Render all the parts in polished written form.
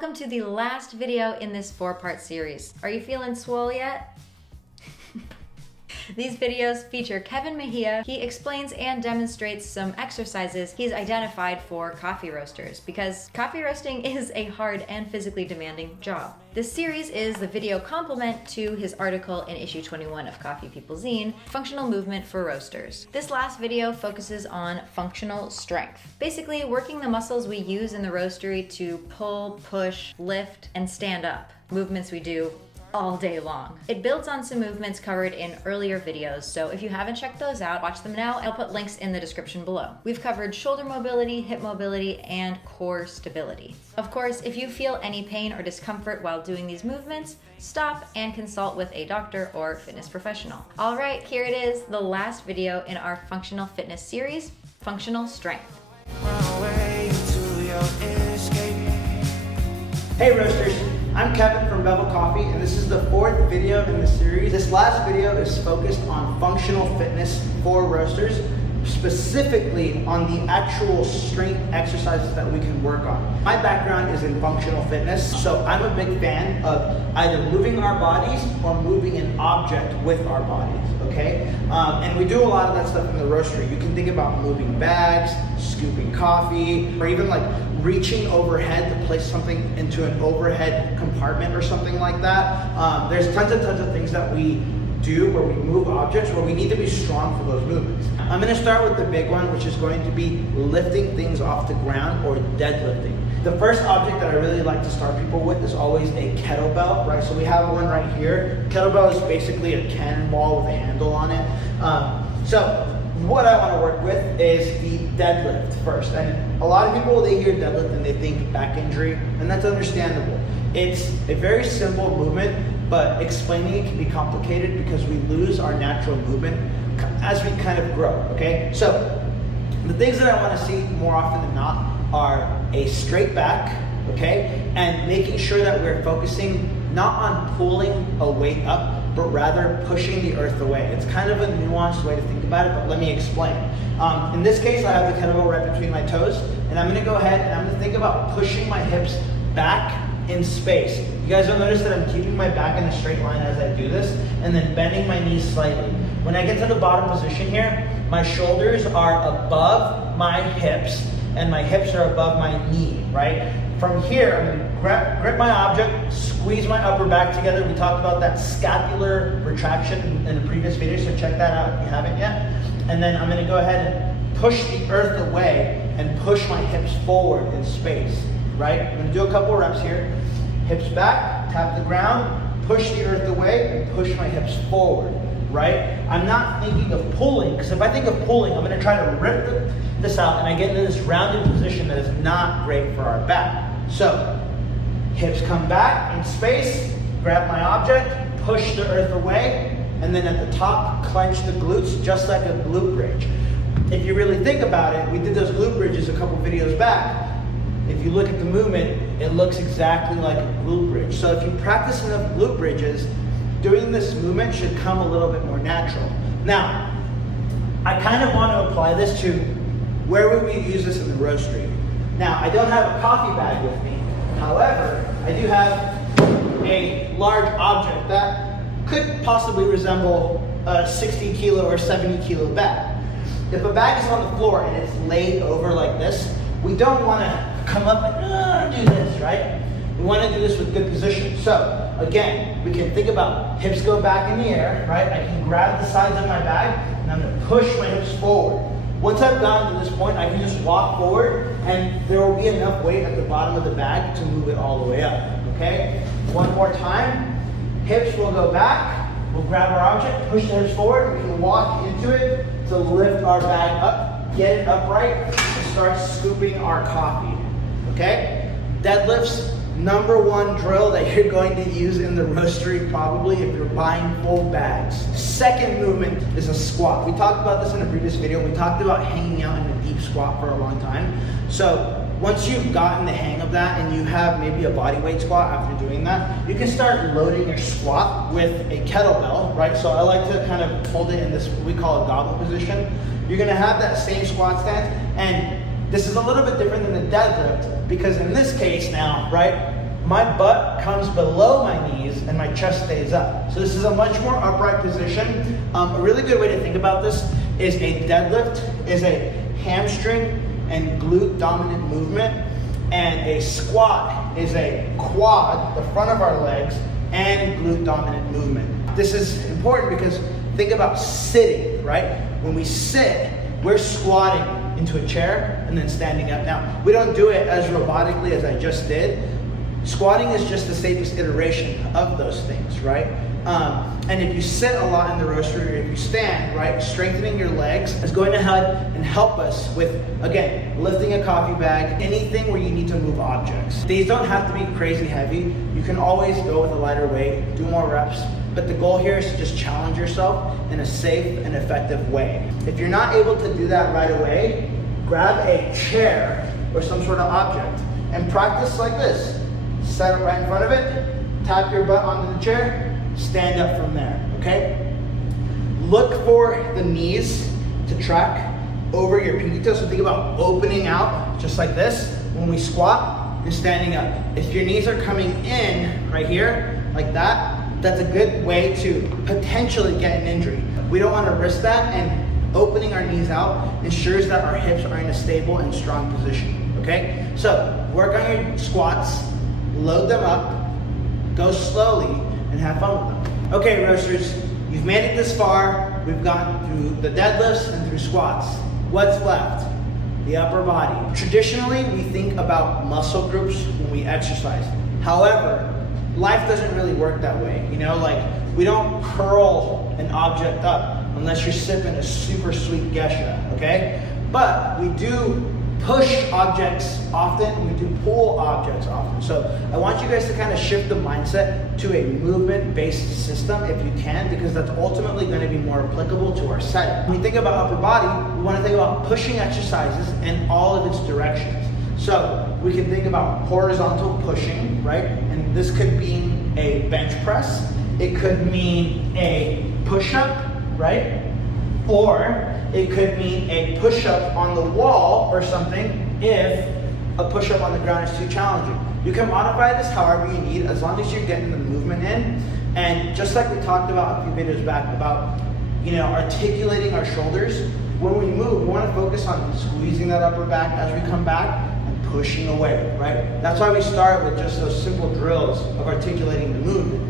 welcome to the last video in this 4-part series. Are you feeling swole yet? These videos feature Kevin Mejia. He explains and demonstrates some exercises he's identified for coffee roasters because coffee roasting is a hard and physically demanding job. This series is the video complement to his article in issue 21 of Coffee People Zine, Functional Movement for Roasters. This last video focuses on functional strength, basically working the muscles we use in the roastery to pull, push, lift, and stand up, movements we do all day long. It builds on some movements covered in earlier videos, so if you haven't checked those out, watch them now. I'll put links in the description below. We've covered shoulder mobility, hip mobility, and core stability. Of course, if you feel any pain or discomfort while doing these movements, stop and consult with a doctor or fitness professional. All right, here it is, the last video in our functional fitness series, Functional Strength. Hey Roasters, I'm Kevin from Bevel Coffee, and this is the 4th video in the series. This last video is focused on functional fitness for roasters, specifically on the actual strength exercises that we can work on. My background is in functional fitness, so I'm a big fan of either moving our bodies or moving an object with our bodies, okay? And we do a lot of that stuff in the roastery. You can think about moving bags, scooping coffee, or even like reaching overhead to place something into an overhead compartment or something like that. There's tons of things that we do where we move objects where we need to be strong for those movements. I'm going to start with the big one, which is going to be lifting things off the ground or deadlifting. The first object that I really like to start people with is always a kettlebell, right? So we have one right here. Kettlebell is basically a cannonball with a handle on it. So what I want to work with is the deadlift first. And a lot of people, they hear deadlift and they think back injury, and that's understandable. It's a very simple movement, but explaining it can be complicated because we lose our natural movement as we kind of grow, okay? So the things that I want to see more often than not are a straight back, okay? And making sure that we're focusing not on pulling a weight up, but rather pushing the earth away. It's kind of a nuanced way to think about it, but let me explain. In this case, I have the kettlebell right between my toes, and I'm gonna go ahead and I'm gonna think about pushing my hips back in space. You guys will notice that I'm keeping my back in a straight line as I do this, and then bending my knees slightly. When I get to the bottom position here, my shoulders are above my hips, and my hips are above my knee, right? From here, I'm gonna grip my object, squeeze my upper back together. We talked about that scapular retraction in the previous video, so check that out if you haven't yet. And then I'm gonna go ahead and push the earth away and push my hips forward in space, right? I'm gonna do a couple reps here. Hips back, tap the ground, push the earth away, and push my hips forward, right? I'm not thinking of pulling, because if I think of pulling, I'm gonna try to rip this out, and I get into this rounded position that is not great for our back. So, hips come back in space, grab my object, push the earth away, and then at the top, clench the glutes just like a glute bridge. If you really think about it, we did those glute bridges a couple videos back. If you look at the movement, it looks exactly like a glute bridge. So if you practice enough glute bridges, doing this movement should come a little bit more natural. Now, I kind of want to apply this to where would we use this in the roastery. Now, I don't have a coffee bag with me. However, I do have a large object that could possibly resemble a 60 kilo or 70 kilo bag. If a bag is on the floor and it's laid over like this, we don't want to come up and do this, right? We want to do this with good position. So, again, we can think about hips go back in the air, right? I can grab the sides of my bag and I'm going to push my hips forward. Once I've gotten to this point, I can just walk forward and there will be enough weight at the bottom of the bag to move it all the way up, okay? One more time. Hips will go back. We'll grab our object, push the hips forward. We can walk into it to lift our bag up, get it upright, and start scooping our coffee, okay? Deadlifts, #1 drill that you're going to use in the roastery probably if you're buying full bags. Second movement is a squat. We talked about this in a previous video. We talked about hanging out in a deep squat for a long time. So once you've gotten the hang of that and you have maybe a body weight squat after doing that, you can start loading your squat with a kettlebell, right? So I like to kind of hold it in this, what we call a goblet position. You're gonna have that same squat stance, and this is a little bit different than the deadlift because in this case now, right, my butt comes below my knees and my chest stays up. So this is a much more upright position. A really good way to think about this is a deadlift is a hamstring and glute dominant movement, and a squat is a quad, the front of our legs, and glute dominant movement. This is important because think about sitting, right? When we sit, we're squatting into a chair and then standing up. Now, we don't do it as robotically as I just did. Squatting is just the safest iteration of those things, right? And if you sit a lot in the roastery, or if you stand, right, strengthening your legs is going to help us with, again, lifting a coffee bag, anything where you need to move objects. These don't have to be crazy heavy. You can always go with a lighter weight, do more reps, but the goal here is to just challenge yourself in a safe and effective way. If you're not able to do that right away, grab a chair or some sort of object and practice like this. Set it right in front of it, tap your butt onto the chair, stand up from there, okay? Look for the knees to track over your pinky toes. So think about opening out just like this when we squat and standing up. If your knees are coming in right here, like that, that's a good way to potentially get an injury. We don't want to risk that, and opening our knees out ensures that our hips are in a stable and strong position, okay? So work on your squats, load them up, go slowly, and have fun with them. Okay, roasters, you've made it this far. We've gone through the deadlifts and through squats. What's left? The upper body. Traditionally, we think about muscle groups when we exercise. However, life doesn't really work that way. You know, like we don't curl an object up unless you're sipping a super sweet gesha, okay? But we do push objects often, and we do pull objects often. So I want you guys to kind of shift the mindset to a movement-based system if you can, because that's ultimately going to be more applicable to our setting. When we think about upper body, we want to think about pushing exercises and all of its directions. So we can think about horizontal pushing, right? And this could mean a bench press. It could mean a push-up, right? Or it could mean a push-up on the wall or something if a push-up on the ground is too challenging. You can modify this however you need, as long as you're getting the movement in. And just like we talked about a few videos back about, you know, articulating our shoulders, when we move, we want to focus on squeezing that upper back as we come back and pushing away, right? That's why we start with just those simple drills of articulating the movement.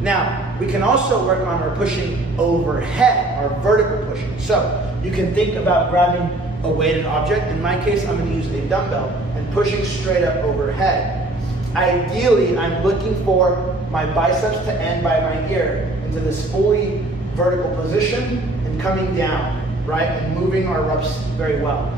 Now, we can also work on our pushing overhead, our vertical pushing. So you can think about grabbing a weighted object. In my case, I'm going to use a dumbbell and pushing straight up overhead. Ideally, I'm looking for my biceps to end by my ear into this fully vertical position and coming down, right? And moving our reps very well.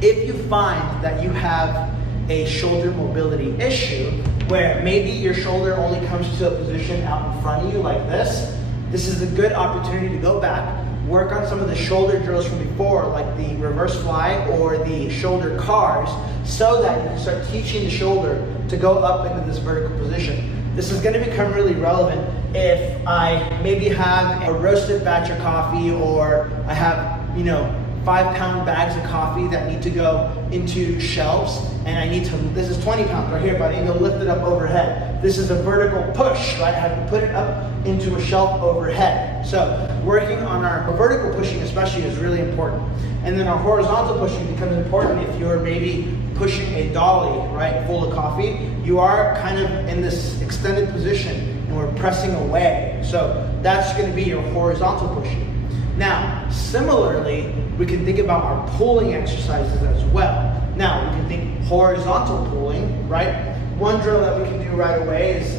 If you find that you have a shoulder mobility issue, where maybe your shoulder only comes to a position out in front of you like this is a good opportunity to go back, work on some of the shoulder drills from before, like the reverse fly or the shoulder cars, so that you can start teaching the shoulder to go up into this vertical position. This is going to become really relevant if I maybe have a roasted batch of coffee, or I have, you know, 5-pound bags of coffee that need to go into shelves, and I need to, this is 20 pounds right here, but I need to lift it up overhead. This is a vertical push, right? I have to put it up into a shelf overhead. So working on our vertical pushing especially is really important. And then our horizontal pushing becomes important if you're maybe pushing a dolly, right, full of coffee. You are kind of in this extended position and we're pressing away. So that's going to be your horizontal pushing. Now, similarly, we can think about our pulling exercises as well. Now, we can think horizontal pulling, right? One drill that we can do right away is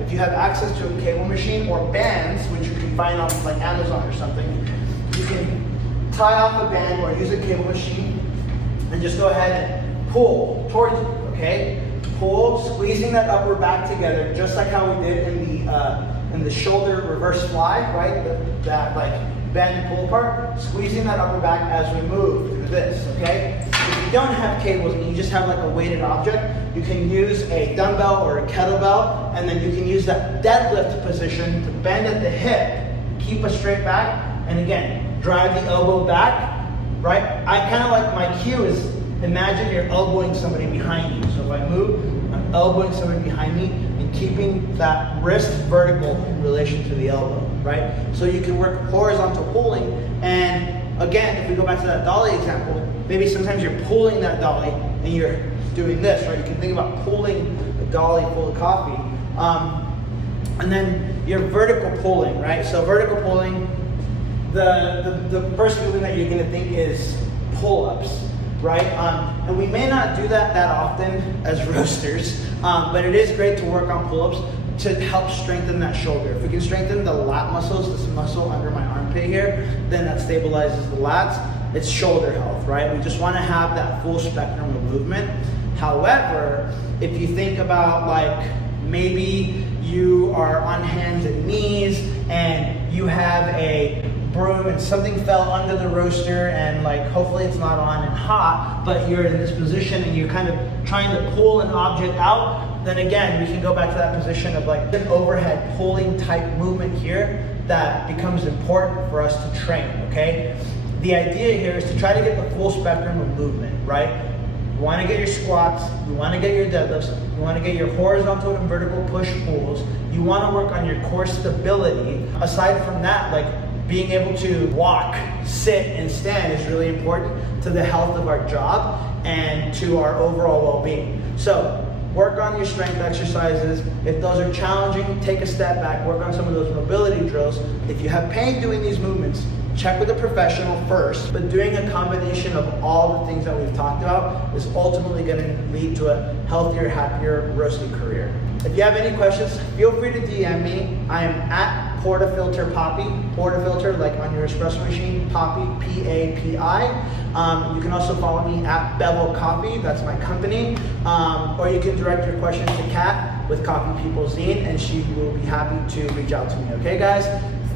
if you have access to a cable machine or bands, which you can find on like Amazon or something, you can tie off a band or use a cable machine and just go ahead and pull towards you, okay? Pull, squeezing that upper back together, just like how we did in the shoulder reverse fly, right? That like bend and pull apart, squeezing that upper back as we move through this, okay? If you don't have cables and you just have like a weighted object, you can use a dumbbell or a kettlebell, and then you can use that deadlift position to bend at the hip, keep a straight back, and again, drive the elbow back, right? I kind of like, my cue is imagine you're elbowing somebody behind you. So if I move, I'm elbowing somebody behind me and keeping that wrist vertical in relation to the elbow, right? So you can work horizontal pulling, and again, if we go back to that dolly example, maybe sometimes you're pulling that dolly and you're doing this, right? You can think about pulling a dolly full of coffee. And then your vertical pulling, right? So vertical pulling, the first movement that you're gonna think is pull-ups, right? And we may not do that often as roasters, but it is great to work on pull-ups to help strengthen that shoulder. If we can strengthen the lat muscles, this muscle under my armpit here, then that stabilizes the lats. It's shoulder health, right? We just wanna have that full spectrum of movement. However, if you think about like maybe you are on hands and knees and you have a broom and something fell under the roaster and like hopefully it's not on and hot, but you're in this position and you're kind of trying to pull an object out, then again, we can go back to that position of like an overhead pulling type movement here that becomes important for us to train, okay? The idea here is to try to get the full spectrum of movement, right? You want to get your squats, you want to get your deadlifts, you want to get your horizontal and vertical push-pulls, you want to work on your core stability. Aside from that, like being able to walk, sit, and stand is really important to the health of our job and to our overall well-being. So work on your strength exercises. If those are challenging, take a step back, work on some of those mobility drills. If you have pain doing these movements, check with a professional first, but doing a combination of all the things that we've talked about is ultimately going to lead to a healthier, happier roasting career. If you have any questions, feel free to DM me. I am at Portafilter Poppy, Portafilter like on your espresso machine, Poppy, P-A-P-I. You can also follow me at Bevel Coffee, that's my company, or you can direct your questions to Kat with Coffee People Zine, and she will be happy to reach out to me. Okay, guys?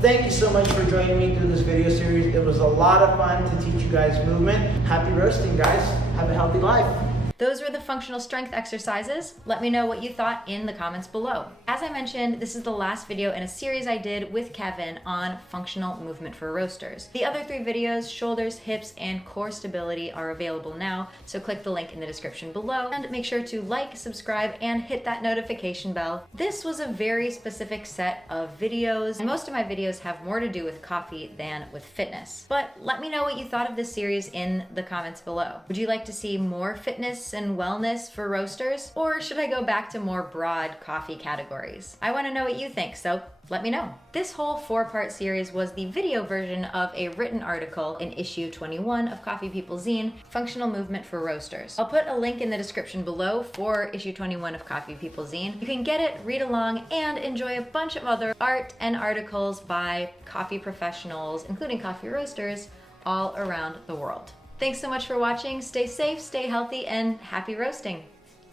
Thank you so much for joining me through this video series. It was a lot of fun to teach you guys movement. Happy roasting, guys. Have a healthy life. Those were the functional strength exercises. Let me know what you thought in the comments below. As I mentioned, this is the last video in a series I did with Kevin on functional movement for roasters. The other 3 videos, shoulders, hips, and core stability, are available now, so click the link in the description below, and make sure to like, subscribe, and hit that notification bell. This was a very specific set of videos, and most of my videos have more to do with coffee than with fitness. But let me know what you thought of this series in the comments below. Would you like to see more fitness and wellness for roasters? Or should I go back to more broad coffee categories? I want to know what you think, so let me know. This whole 4-part series was the video version of a written article in issue 21 of Coffee People Zine, Functional Movement for Roasters. I'll put a link in the description below for issue 21 of Coffee People Zine. You can get it, read along, and enjoy a bunch of other art and articles by coffee professionals, including coffee roasters, all around the world. Thanks so much for watching. Stay safe, stay healthy, and happy roasting.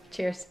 Cheers.